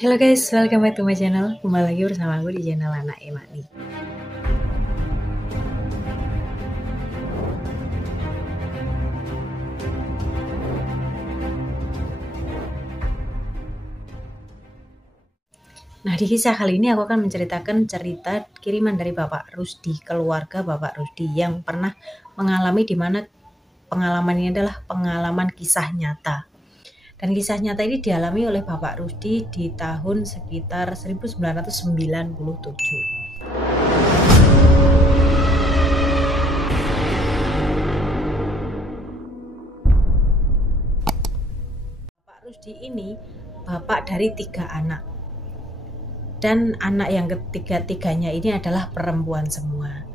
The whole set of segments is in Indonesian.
Hello guys, welcome back to my channel. Kembali lagi bersama aku di channel Anak Emani. Nah, di kisah kali ini aku akan menceritakan cerita kiriman dari Bapak Rusdi, keluarga Bapak Rusdi yang pernah mengalami, di mana pengalaman ini adalah pengalaman kisah nyata. Dan kisah nyata ini dialami oleh Bapak Rusdi di tahun sekitar 1997. Bapak Rusdi ini bapak dari 3 anak. Dan anak yang ketiga-tiganya ini adalah perempuan semua.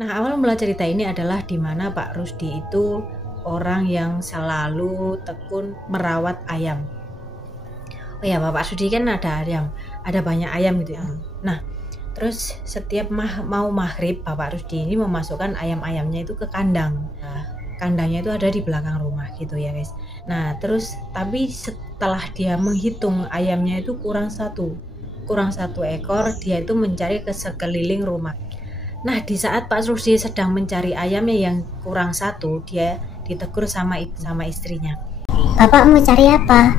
Nah, awal mula cerita ini adalah di mana Pak Rusdi itu orang yang selalu tekun merawat ayam. Oh ya, Bapak Rusdi kan ada ayam, ada banyak ayam gitu ya. Nah, terus setiap mau maghrib, Bapak Rusdi ini memasukkan ayam-ayamnya itu ke kandang. Nah, kandangnya itu ada di belakang rumah gitu ya guys. Nah, terus tapi setelah dia menghitung ayamnya itu kurang satu ekor, dia itu mencari ke sekeliling rumah. Nah, di saat Pak Rusdi sedang mencari ayamnya yang kurang satu, dia ditegur sama istrinya. Bapak mau cari apa?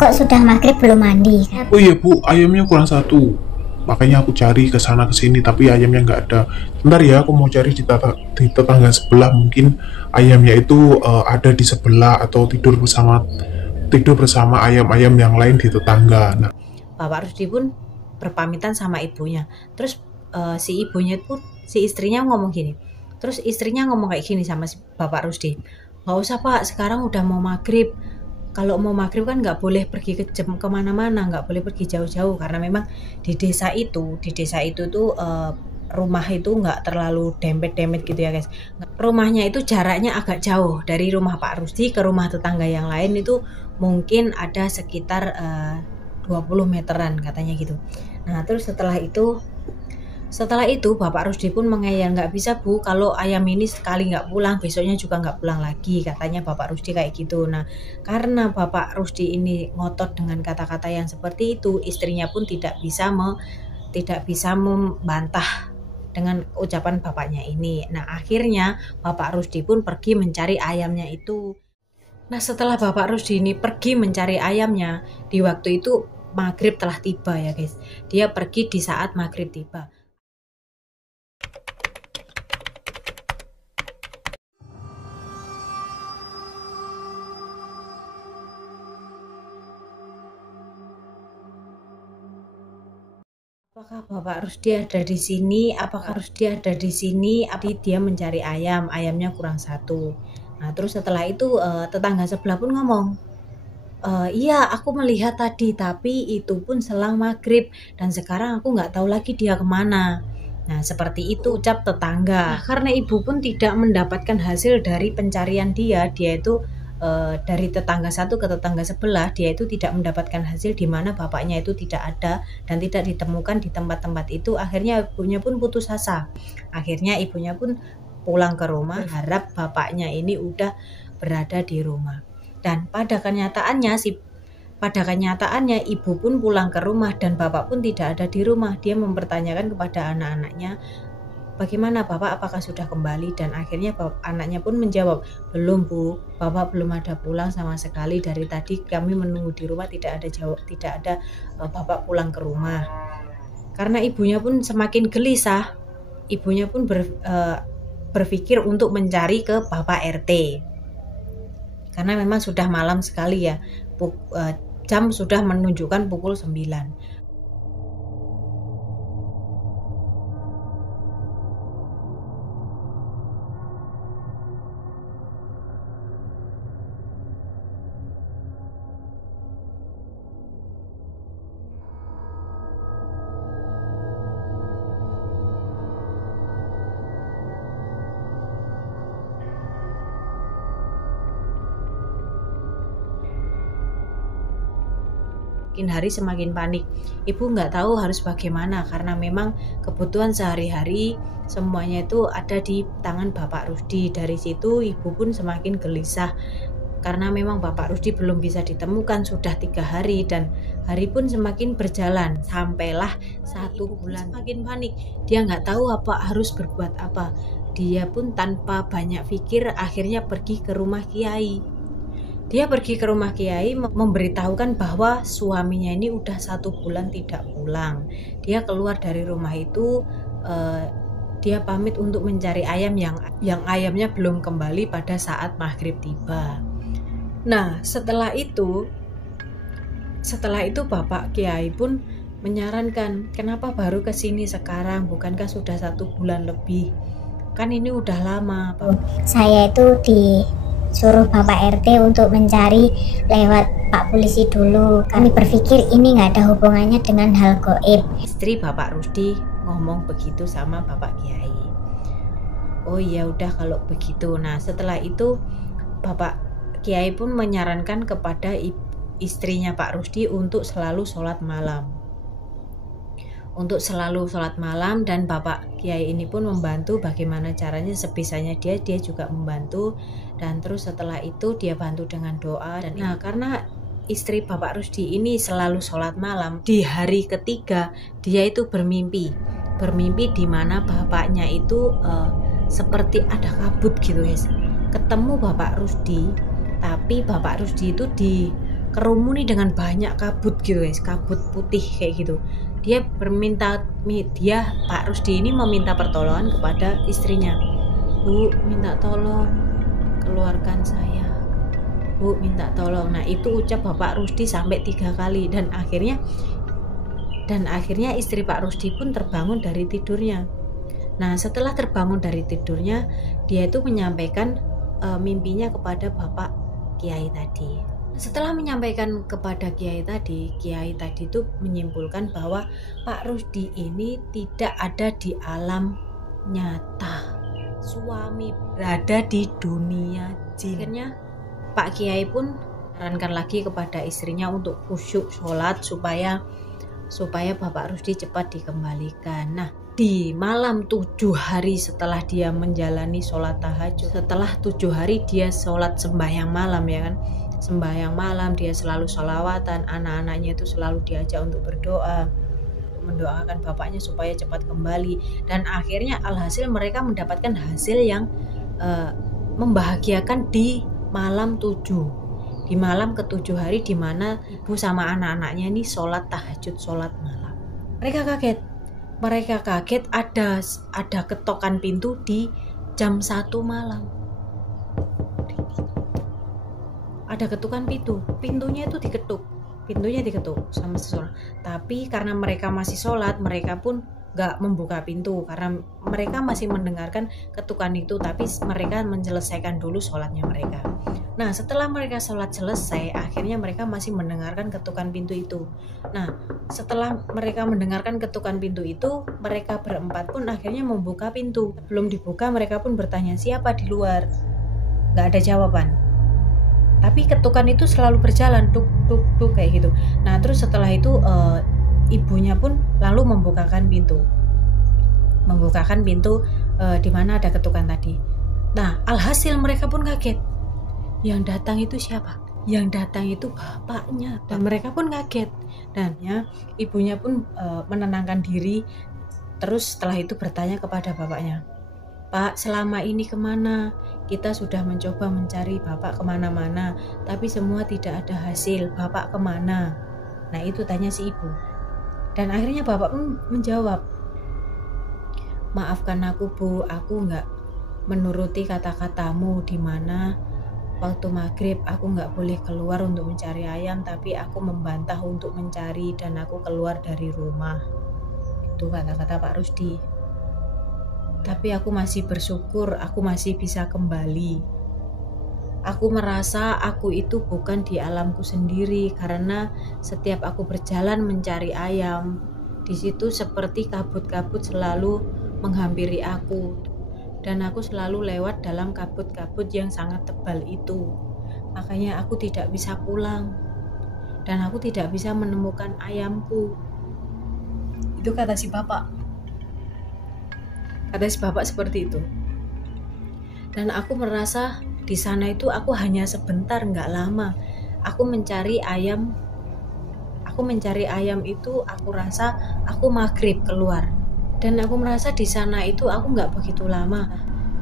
Kok sudah maghrib belum mandi? Oh iya Bu, ayamnya kurang satu. Makanya aku cari ke sana ke sini, tapi ayamnya nggak ada. Bentar ya, aku mau cari di tetangga sebelah. Mungkin ayamnya itu ada di sebelah atau tidur bersama ayam-ayam yang lain di tetangga. Nah, Bapak Rusdi pun berpamitan sama ibunya. Terus si istrinya ngomong gini. Terus istrinya ngomong kayak gini sama si Bapak Rusdi. Nggak usah Pak, sekarang udah mau maghrib. Kalau mau maghrib kan nggak boleh pergi kemana-mana, nggak boleh pergi jauh-jauh karena memang di desa itu tuh rumah itu nggak terlalu dempet-dempet gitu ya guys. Rumahnya itu jaraknya agak jauh dari rumah Pak Rusdi ke rumah tetangga yang lain itu mungkin ada sekitar 20 meteran katanya gitu. Nah, terus setelah itu Bapak Rusdi pun mengeyel, nggak bisa Bu, kalau ayam ini sekali nggak pulang, besoknya juga nggak pulang lagi, katanya Bapak Rusdi kayak gitu. Nah, karena Bapak Rusdi ini ngotot dengan kata-kata yang seperti itu, istrinya pun tidak bisa membantah dengan ucapan bapaknya ini. Nah, akhirnya Bapak Rusdi pun pergi mencari ayamnya itu. Nah, setelah Bapak Rusdi ini pergi mencari ayamnya, di waktu itu maghrib telah tiba ya guys. Dia pergi di saat maghrib tiba. Apakah Bapak Rusdi ada di sini? Dia mencari ayamnya kurang satu. Nah, terus setelah itu tetangga sebelah pun ngomong, iya aku melihat tadi, tapi itu pun selang maghrib dan sekarang aku nggak tahu lagi dia kemana. Nah, seperti itu ucap tetangga. Nah, karena ibu pun tidak mendapatkan hasil dari pencarian dia itu dari tetangga satu ke tetangga sebelah, dia itu tidak mendapatkan hasil di mana bapaknya itu tidak ada dan tidak ditemukan di tempat-tempat itu. Akhirnya ibunya pun putus asa. Akhirnya ibunya pun pulang ke rumah, harap bapaknya ini udah berada di rumah. Dan pada kenyataannya ibu pun pulang ke rumah dan bapak pun tidak ada di rumah. Dia mempertanyakan kepada anak-anaknya, bagaimana Bapak, apakah sudah kembali? Dan akhirnya anaknya pun menjawab, belum Bu, Bapak belum ada pulang sama sekali. Dari tadi kami menunggu di rumah, tidak ada Bapak pulang ke rumah. Karena ibunya pun semakin gelisah, ibunya pun berpikir untuk mencari ke Bapak RT. Karena memang sudah malam sekali ya, jam sudah menunjukkan pukul 9. semakin hari semakin panik. Ibu nggak tahu harus bagaimana karena memang kebutuhan sehari-hari semuanya itu ada di tangan Bapak Rusdi. Dari situ ibu pun semakin gelisah karena memang Bapak Rusdi belum bisa ditemukan sudah 3 hari, dan hari pun semakin berjalan sampailah 1 bulan. Semakin panik, dia nggak tahu apa harus berbuat apa. Dia pun tanpa banyak pikir akhirnya pergi ke rumah Kiai. Dia pergi ke rumah Kiai memberitahukan bahwa suaminya ini udah 1 bulan tidak pulang. Dia keluar dari rumah itu, dia pamit untuk mencari ayam yang ayamnya belum kembali pada saat maghrib tiba. Nah, setelah itu Bapak Kiai pun menyarankan, kenapa baru kesini sekarang, bukankah sudah 1 bulan lebih, kan ini udah lama. Saya itu disuruh Bapak RT untuk mencari lewat Pak Polisi dulu. Kami berpikir ini nggak ada hubungannya dengan hal goib. Istri Bapak Rusdi ngomong begitu sama Bapak Kiai. Oh ya udah kalau begitu. Nah setelah itu Bapak Kiai pun menyarankan kepada istrinya Pak Rusdi untuk selalu sholat malam. Dan Bapak Kiai ini pun membantu bagaimana caranya sebisanya dia juga membantu, dan terus setelah itu dia bantu dengan doa. Dan nah karena istri Bapak Rusdi ini selalu sholat malam, di hari ketiga dia itu bermimpi di mana bapaknya itu seperti ada kabut gitu guys, ketemu Bapak Rusdi, tapi Bapak Rusdi itu dikerumuni dengan banyak kabut gitu guys, kabut putih kayak gitu. Pak Rusdi ini meminta pertolongan kepada istrinya. Bu, minta tolong keluarkan saya. Bu, minta tolong. Nah itu ucap Bapak Rusdi sampai 3 kali, dan akhirnya istri Pak Rusdi pun terbangun dari tidurnya. Nah setelah terbangun dari tidurnya, dia itu menyampaikan mimpinya kepada Bapak Kiai tadi. Setelah menyampaikan kepada Kiai tadi itu menyimpulkan bahwa Pak Rusdi ini tidak ada di alam nyata. Suami berada di dunia jin. Akhirnya Pak Kiai pun sarankan lagi kepada istrinya untuk khusyuk sholat supaya Bapak Rusdi cepat dikembalikan. Nah di malam 7 hari setelah dia menjalani sholat tahajud, setelah 7 hari dia sholat sembahyang malam ya kan, sembahyang malam dia selalu sholawatan, anak-anaknya itu selalu diajak untuk berdoa, mendoakan bapaknya supaya cepat kembali, dan akhirnya alhasil mereka mendapatkan hasil yang membahagiakan di malam 7, di malam ke-7 hari, di mana ibu sama anak-anaknya ini sholat tahajud, sholat malam. Mereka kaget ada ketokan pintu di jam 1 malam. Ada ketukan pintunya itu diketuk sama seseorang. Tapi karena mereka masih sholat, mereka pun gak membuka pintu karena mereka masih mendengarkan ketukan itu, tapi mereka menyelesaikan dulu sholatnya mereka. Nah setelah mereka sholat selesai, akhirnya mereka masih mendengarkan ketukan pintu itu. Nah setelah mereka mendengarkan ketukan pintu itu, mereka berempat pun akhirnya membuka pintu. Belum dibuka mereka pun bertanya siapa di luar, gak ada jawaban. Tapi ketukan itu selalu berjalan tuk tuk tuk kayak gitu. Nah terus setelah itu ibunya pun lalu membukakan pintu di mana ada ketukan tadi. Nah alhasil mereka pun kaget, yang datang itu siapa? Yang datang itu bapaknya, dan mereka pun kaget. Dan ya ibunya pun menenangkan diri. Terus setelah itu bertanya kepada bapaknya, Pak, selama ini kemana? Kita sudah mencoba mencari Bapak kemana-mana, tapi semua tidak ada hasil. Bapak kemana? Nah itu tanya si ibu. Dan akhirnya Bapak pun menjawab, maafkan aku Bu, aku nggak menuruti kata-katamu, di mana waktu maghrib aku nggak boleh keluar untuk mencari ayam, tapi aku membantah untuk mencari dan aku keluar dari rumah. Itu kata-kata Pak Rusdi. Tapi aku masih bersyukur aku masih bisa kembali. Aku merasa aku itu bukan di alamku sendiri, karena setiap aku berjalan mencari ayam, di situ seperti kabut-kabut selalu menghampiri aku, dan aku selalu lewat dalam kabut-kabut yang sangat tebal itu. Makanya aku tidak bisa pulang. dan aku tidak bisa menemukan ayamku. Itu kata si bapak. Kata si bapak seperti itu. Dan aku merasa di sana itu aku hanya sebentar, nggak lama. Aku mencari ayam itu aku rasa aku maghrib keluar. Dan aku merasa di sana itu aku nggak begitu lama.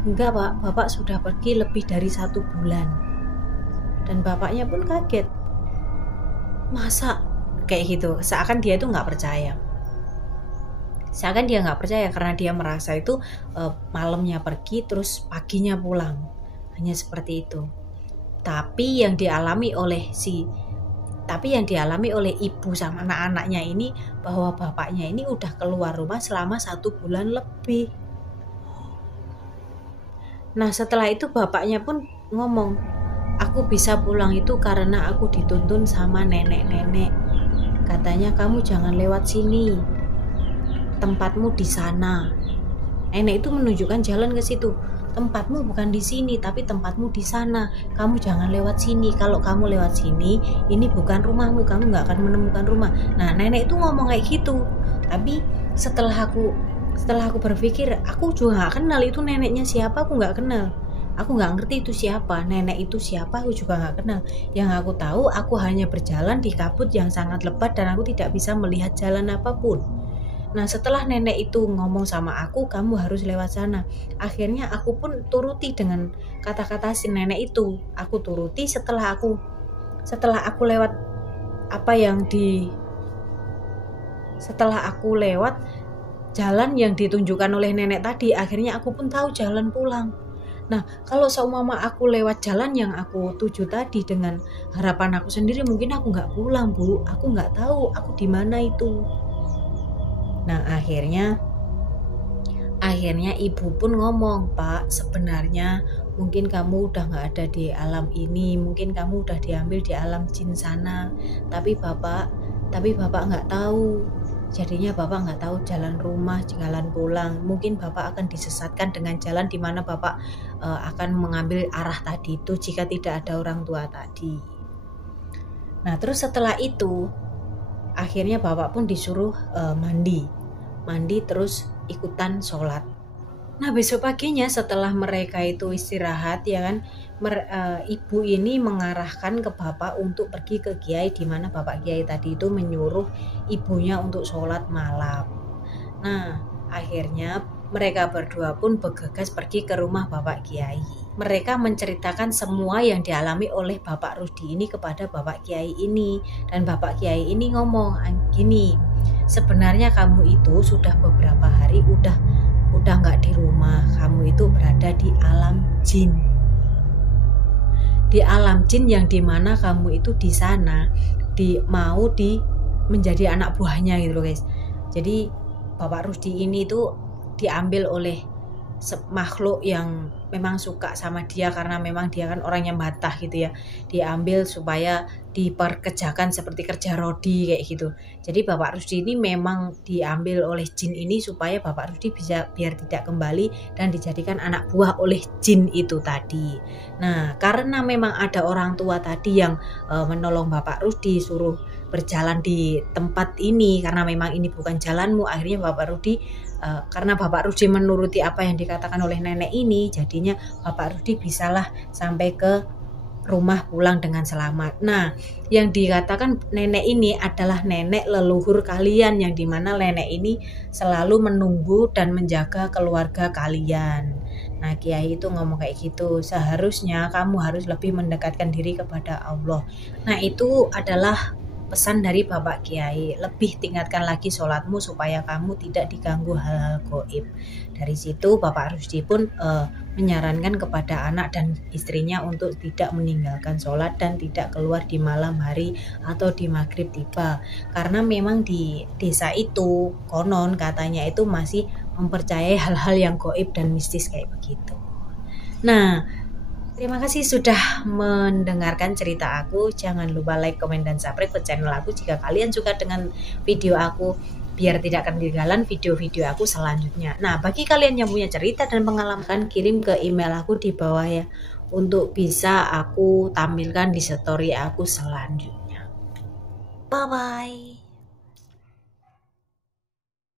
Enggak Pak, Bapak sudah pergi lebih dari 1 bulan. Dan bapaknya pun kaget. Masa? Kayak gitu, seakan dia itu nggak percaya. Seakan dia nggak percaya karena dia merasa itu malamnya pergi terus paginya pulang. Hanya seperti itu. Tapi yang dialami oleh ibu sama anak-anaknya ini, bahwa bapaknya ini udah keluar rumah selama 1 bulan lebih. Nah setelah itu bapaknya pun ngomong, aku bisa pulang itu karena aku dituntun sama nenek-nenek. Katanya kamu jangan lewat sini, tempatmu di sana. Nenek itu menunjukkan jalan ke situ. Tempatmu bukan di sini, tapi tempatmu di sana. Kamu jangan lewat sini. Kalau kamu lewat sini, ini bukan rumahmu. Kamu nggak akan menemukan rumah. Nah, nenek itu ngomong kayak gitu. Tapi setelah aku berpikir, aku juga nggak kenal itu neneknya siapa. Aku nggak kenal. Aku nggak ngerti itu siapa. Nenek itu siapa? Aku juga nggak kenal. Yang aku tahu, aku hanya berjalan di kabut yang sangat lebat dan aku tidak bisa melihat jalan apapun. Nah setelah nenek itu ngomong sama aku, kamu harus lewat sana. Akhirnya aku pun turuti dengan kata-kata si nenek itu. Aku turuti setelah aku lewat setelah aku lewat jalan yang ditunjukkan oleh nenek tadi. Akhirnya aku pun tahu jalan pulang. Nah kalau seumpama aku lewat jalan yang aku tuju tadi dengan harapan aku sendiri, mungkin aku nggak pulang Bu. Aku nggak tahu aku di mana itu. Nah akhirnya ibu pun ngomong, Pak sebenarnya mungkin kamu udah gak ada di alam ini, mungkin kamu udah diambil di alam jin sana, tapi bapak gak tahu. Jadinya bapak gak tahu jalan rumah, jalan pulang. Mungkin bapak akan disesatkan dengan jalan di mana bapak akan mengambil arah tadi itu jika tidak ada orang tua tadi. Nah terus setelah itu akhirnya bapak pun disuruh mandi terus ikutan sholat. Nah besok paginya setelah mereka itu istirahat ya kan, ibu ini mengarahkan ke bapak untuk pergi ke kiai, di mana bapak kiai tadi itu menyuruh ibunya untuk sholat malam. Nah akhirnya mereka berdua pun bergegas pergi ke rumah bapak kiai. Mereka menceritakan semua yang dialami oleh Bapak Rusdi ini kepada Bapak Kiai ini. Dan Bapak Kiai ini ngomong gini, sebenarnya kamu itu sudah beberapa hari udah nggak di rumah. Kamu itu berada di alam jin. Di alam jin yang dimana kamu itu di sana mau menjadi anak buahnya gitu loh guys. Jadi Bapak Rusdi ini tuh diambil oleh makhluk yang memang suka sama dia karena memang dia kan orangnya batah gitu ya. Diambil supaya diperkerjakan seperti kerja rodi kayak gitu. Jadi Bapak Rusdi ini memang diambil oleh jin ini supaya Bapak Rusdi bisa biar tidak kembali dan dijadikan anak buah oleh jin itu tadi. Nah karena memang ada orang tua tadi yang menolong Bapak Rusdi, suruh berjalan di tempat ini karena memang ini bukan jalanmu. Akhirnya Bapak Rusdi karena Bapak Rusdi menuruti apa yang dikatakan oleh nenek ini, jadinya Bapak Rusdi bisalah sampai ke rumah pulang dengan selamat. Nah yang dikatakan nenek ini adalah nenek leluhur kalian, yang dimana nenek ini selalu menunggu dan menjaga keluarga kalian. Nah kiai itu ngomong kayak gitu, seharusnya kamu harus lebih mendekatkan diri kepada Allah. Nah itu adalah pesan dari Bapak Kiai, lebih tingkatkan lagi sholatmu supaya kamu tidak diganggu hal-hal gaib. Dari situ Bapak Rusdi pun menyarankan kepada anak dan istrinya untuk tidak meninggalkan sholat dan tidak keluar di malam hari atau di maghrib tiba, karena memang di desa itu konon katanya itu masih mempercayai hal-hal yang gaib dan mistis kayak begitu. Nah terima kasih sudah mendengarkan cerita aku. Jangan lupa like, komen, dan subscribe ke channel aku jika kalian suka dengan video aku, biar tidak ketinggalan video-video aku selanjutnya. Nah, bagi kalian yang punya cerita dan pengalaman, kirim ke email aku di bawah ya, untuk bisa aku tampilkan di story aku selanjutnya. Bye-bye.